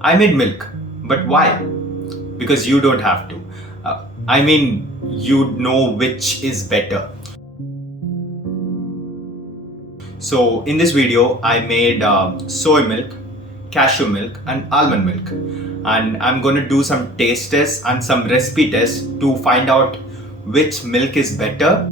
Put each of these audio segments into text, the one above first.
I made milk. But why? Because you don't have to. You know which is better. So in this video, I made soy milk, cashew milk and almond milk. And I'm going to do some taste tests and some recipe tests to find out which milk is better.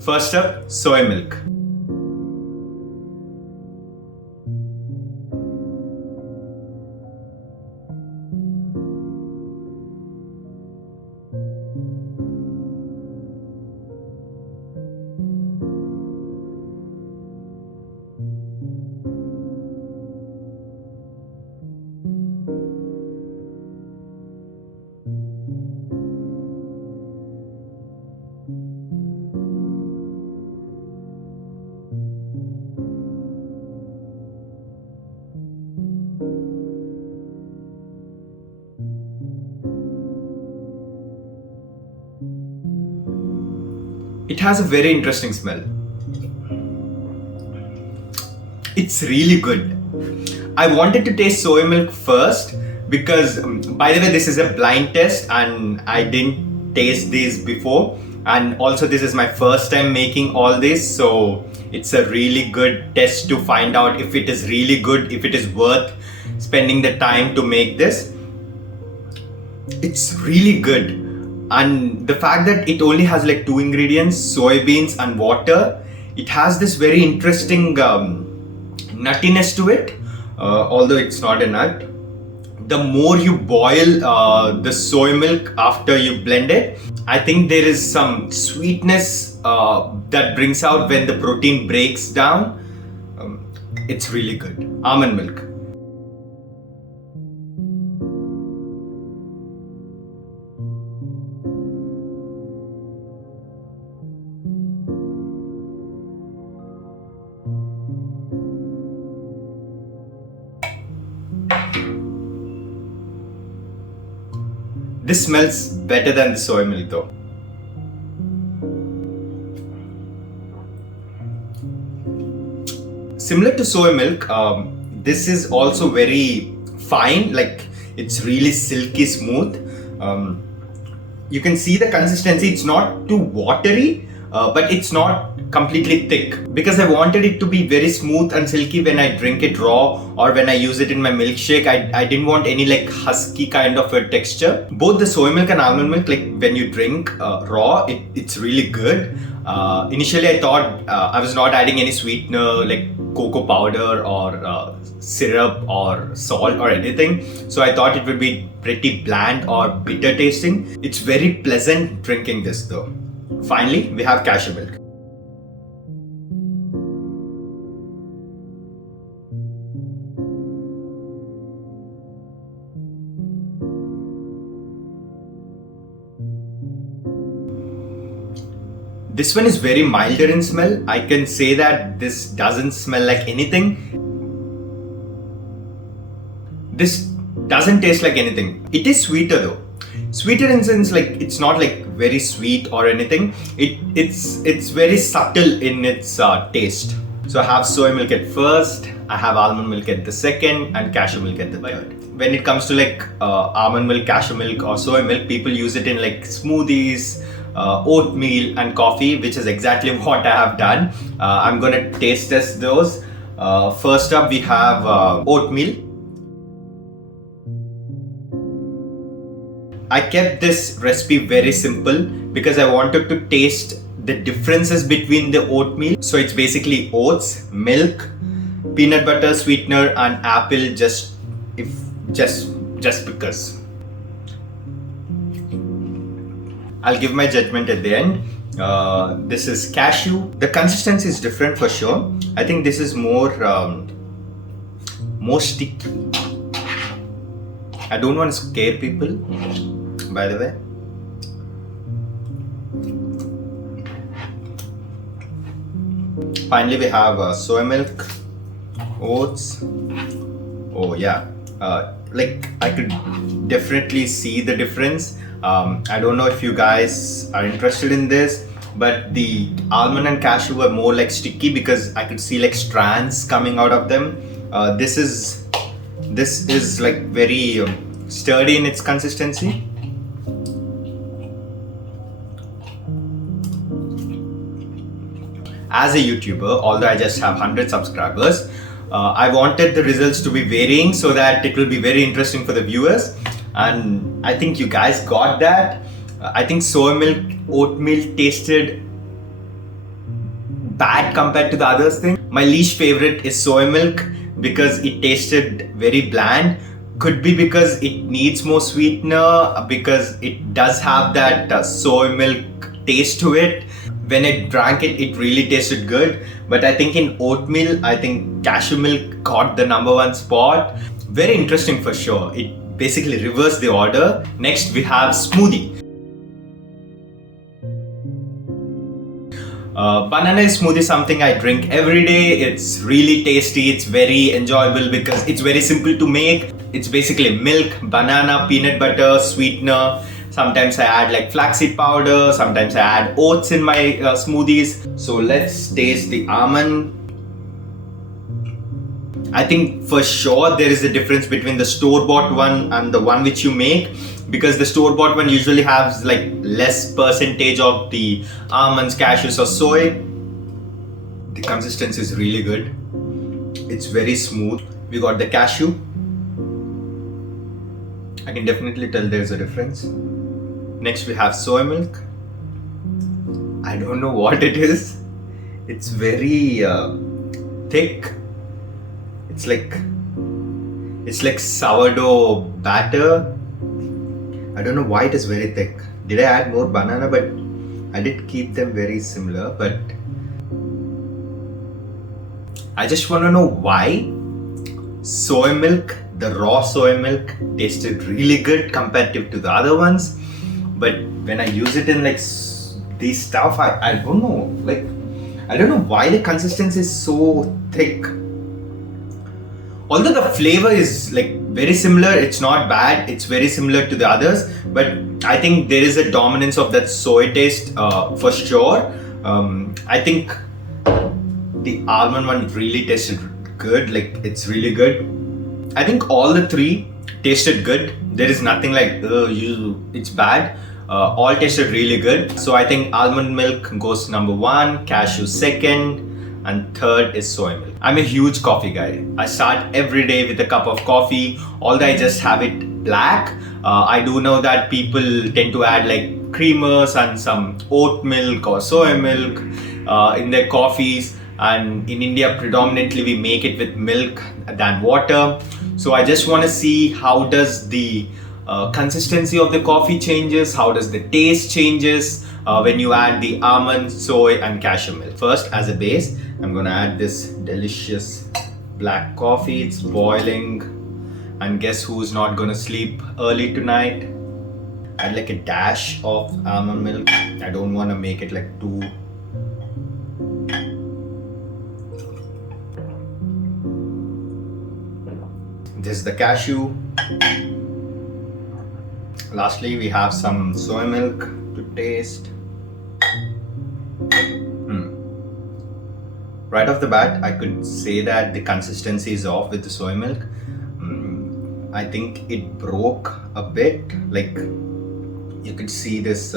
First up, soy milk. It has a very interesting smell. It's really good. I wanted to taste soy milk first because, by the way, this is a blind test and I didn't taste these before. And also this is my first time making all this, so it's a really good test to find out if it is really good, if it is worth spending the time to make this. It's really good. And the fact that it only has like 2 ingredients, soybeans and water, it has this very interesting nuttiness to it, although it's not a nut. The more you boil the soy milk after you blend it, I think there is some sweetness that brings out when the protein breaks down. It's really good. Almond milk. This smells better than the soy milk though. Similar to soy milk, this is also very fine, like it's really silky smooth. You can see the consistency, it's not too watery, but it's not completely thick, because I wanted it to be very smooth and silky when I drink it raw or when I use it in my milkshake. I didn't want any like husky kind of a texture. Both the soy milk and almond milk, like when you drink raw, it's really good. Initially I thought I was not adding any sweetener like cocoa powder or syrup or salt or anything, so I thought it would be pretty bland or bitter tasting. It's very pleasant drinking this though. Finally, we have cashew milk. This one is very milder in smell. I can say that this doesn't smell like anything. This doesn't taste like anything. It is sweeter though. Sweeter in sense like it's not like very sweet or anything. It's very subtle in its taste. So I have soy milk at first, I have almond milk at the second, and cashew milk at the third. When it comes to like almond milk, cashew milk or soy milk, people use it in like smoothies, oatmeal and coffee, which is exactly what I have done. I'm gonna taste test those. First up we have oatmeal. I kept this recipe very simple because I wanted to taste the differences between the oatmeal. So it's basically oats, milk, peanut butter, sweetener and apple, just because. I'll give my judgment at the end. This is cashew. The consistency is different for sure. I think this is more sticky. I don't want to scare people, by the way. Finally, we have soy milk, oats. Oh yeah, like I could definitely see the difference. I don't know if you guys are interested in this, but the almond and cashew were more like sticky because I could see like strands coming out of them. This is like very sturdy in its consistency. As a YouTuber, although I just have 100 subscribers, I wanted the results to be varying so that it will be very interesting for the viewers. And I think you guys got that. I think soy milk, oatmeal tasted bad compared to the others thing. My least favorite is soy milk because it tasted very bland. Could be because it needs more sweetener, because it does have that soy milk taste to it. When I drank it, it really tasted good. But I think in oatmeal, I think cashew milk got the #1 spot. Very interesting for sure. It basically reversed the order. Next, we have smoothie. Banana smoothie is something I drink every day. It's really tasty. It's very enjoyable because it's very simple to make. It's basically milk, banana, peanut butter, sweetener. Sometimes I add like flaxseed powder. Sometimes I add oats in my smoothies. So let's taste the almond. I think for sure there is a difference between the store-bought one and the one which you make, because the store-bought one usually has like less percentage of the almonds, cashews or soy. The consistency is really good. It's very smooth. We got the cashew. I can definitely tell there's a difference. Next we have soy milk. I don't know what it is. It's very thick. It's like sourdough batter. I don't know why it is very thick. Did I add more banana? But I did keep them very similar. But I just want to know why soy milk, the raw soy milk, tasted really good comparative to the other ones. But when I use it in like these stuff, I don't know. Like, I don't know why the consistency is so thick. Although the flavor is like very similar, it's not bad, it's very similar to the others, but I think there is a dominance of that soy taste for sure. I think the almond one really tasted good, like it's really good. I think all the three tasted good. There is nothing like, it's bad. All tasted really good. So I think almond milk goes #1, cashew second, and third is soy milk. I'm a huge coffee guy. I start every day with a cup of coffee, although I just have it black. I do know that people tend to add like creamers and some oat milk or soy milk in their coffees. And in India, predominantly we make it with milk than water. So I just want to see how does the consistency of the coffee changes, how does the taste changes when you add the almond, soy and cashew milk. First, as a base, I'm gonna add this delicious black coffee. It's boiling, and guess who's not gonna sleep early tonight? Add like a dash of almond milk. I don't want to make it like too. This is the cashew. Lastly, we have some soy milk to taste. Right off the bat, I could say that the consistency is off with the soy milk. I think it broke a bit. Like, you could see this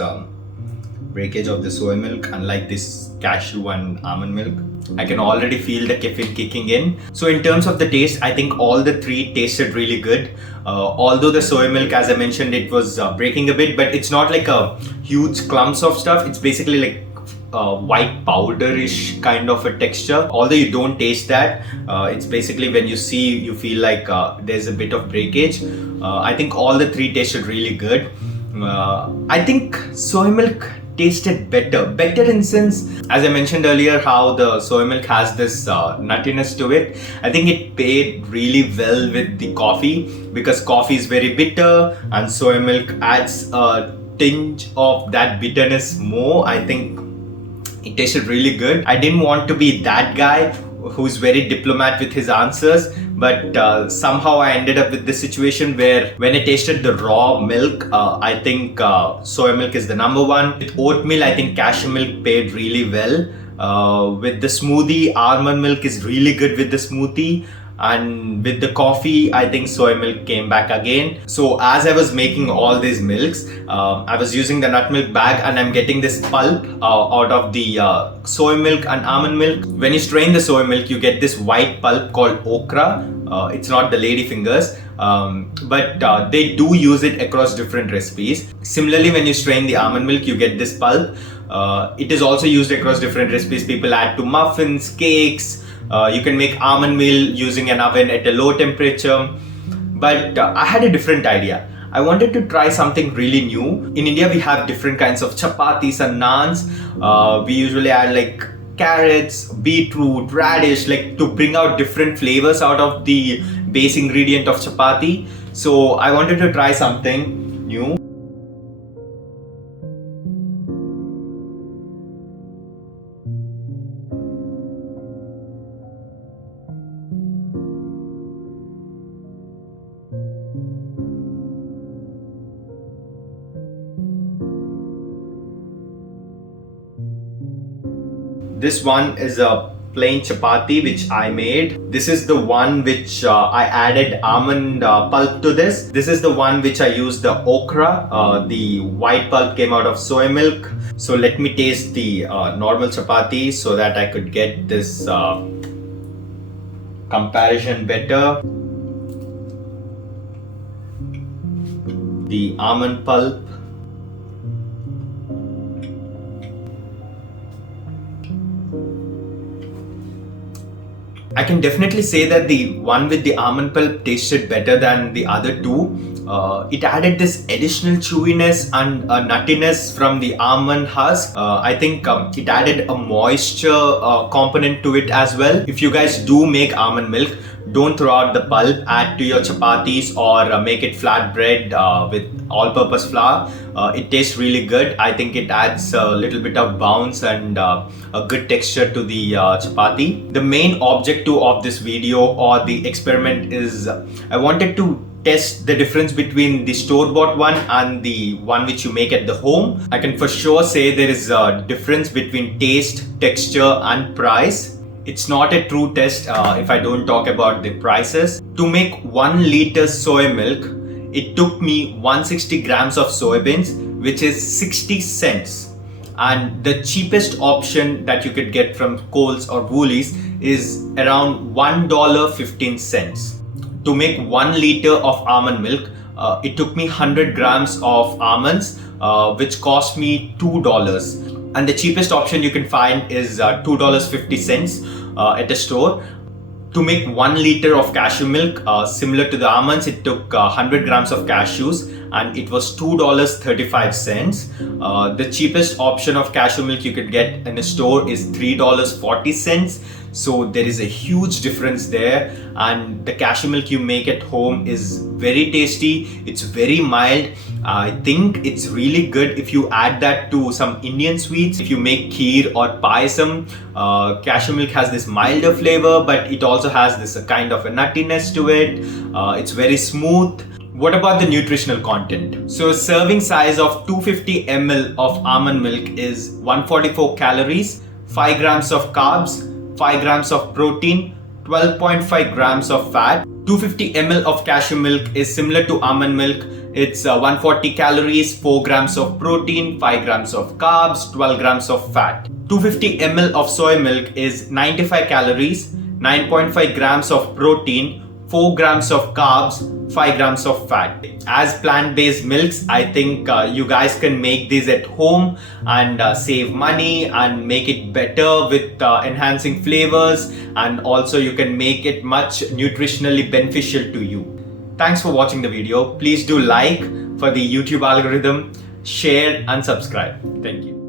breakage of the soy milk, unlike this cashew and almond milk. I can already feel the caffeine kicking in. So in terms of the taste, I think all the three tasted really good. Although the soy milk, as I mentioned, it was breaking a bit, but it's not like a huge clumps of stuff. It's basically like white powderish kind of a texture. Although you don't taste that, it's basically when you see, you feel like there's a bit of breakage. I think all the three tasted really good. I think soy milk tasted better in sense, as I mentioned earlier, how the soy milk has this nuttiness to it. I think it paired really well with the coffee, because coffee is very bitter and soy milk adds a tinge of that bitterness more. I think It tasted really good. I didn't want to be that guy who's very diplomat with his answers, but somehow I ended up with this situation where when I tasted the raw milk, I think soy milk is the number one. With oatmeal, I think cashew milk paired really well. With the smoothie, almond milk is really good with the smoothie. And with the coffee, I think soy milk came back again. So as I was making all these milks, I was using the nut milk bag and I'm getting this pulp out of the soy milk and almond milk. When you strain the soy milk, you get this white pulp called okra. It's not the lady fingers, but they do use it across different recipes. Similarly, when you strain the almond milk, you get this pulp. It is also used across different recipes. People add to muffins, cakes. You can make almond meal using an oven at a low temperature. But I had a different idea. I wanted to try something really new. In India, we have different kinds of chapatis and naans. We usually add like carrots, beetroot, radish, like to bring out different flavors out of the base ingredient of chapati. So I wanted to try something new. This one is a plain chapati which I made. This is the one which I added almond pulp to this. This is the one which I used the okra. The white pulp came out of soy milk. So let me taste the normal chapati so that I could get this comparison better. The almond pulp. I can definitely say that the one with the almond pulp tasted better than the other two. It added this additional chewiness and nuttiness from the almond husk. I think it added a moisture component to it as well. If you guys do make almond milk, don't throw out the pulp, add to your chapatis or make it flatbread with all-purpose flour. It tastes really good. I think it adds a little bit of bounce and a good texture to the chapati. The main objective of this video or the experiment is I wanted to test the difference between the store-bought one and the one which you make at the home. I can for sure say there is a difference between taste, texture and price. It's not a true test if I don't talk about the prices. To make 1 liter soy milk, it took me 160 grams of soybeans, which is 60 cents. And the cheapest option that you could get from Coles or Woolies is around $1.15. To make 1 liter of almond milk, it took me 100 grams of almonds, which cost me $2. And the cheapest option you can find is $2.50 at a store. To make 1 liter of cashew milk, similar to the almonds, it took 100 grams of cashews and it was $2.35. The cheapest option of cashew milk you could get in a store is $3.40. So there is a huge difference there, and the cashew milk you make at home is very tasty. It's very mild. I think it's really good if you add that to some Indian sweets. If you make kheer or payasam, cashew milk has this milder flavor, but it also has this kind of a nuttiness to it. It's very smooth. What about the nutritional content? So a serving size of 250 ml of almond milk is 144 calories, 5 grams of carbs, 5 grams of protein, 12.5 grams of fat. 250 ml of cashew milk is similar to almond milk. It's 140 calories, 4 grams of protein, 5 grams of carbs, 12 grams of fat. 250 ml of soy milk is 95 calories, 9.5 grams of protein, 4 grams of carbs, 5 grams of fat. As plant-based milks, I think you guys can make these at home and save money and make it better with enhancing flavors, and also you can make it much nutritionally beneficial to you. Thanks for watching the video. Please do like for the YouTube algorithm, share and subscribe. Thank you.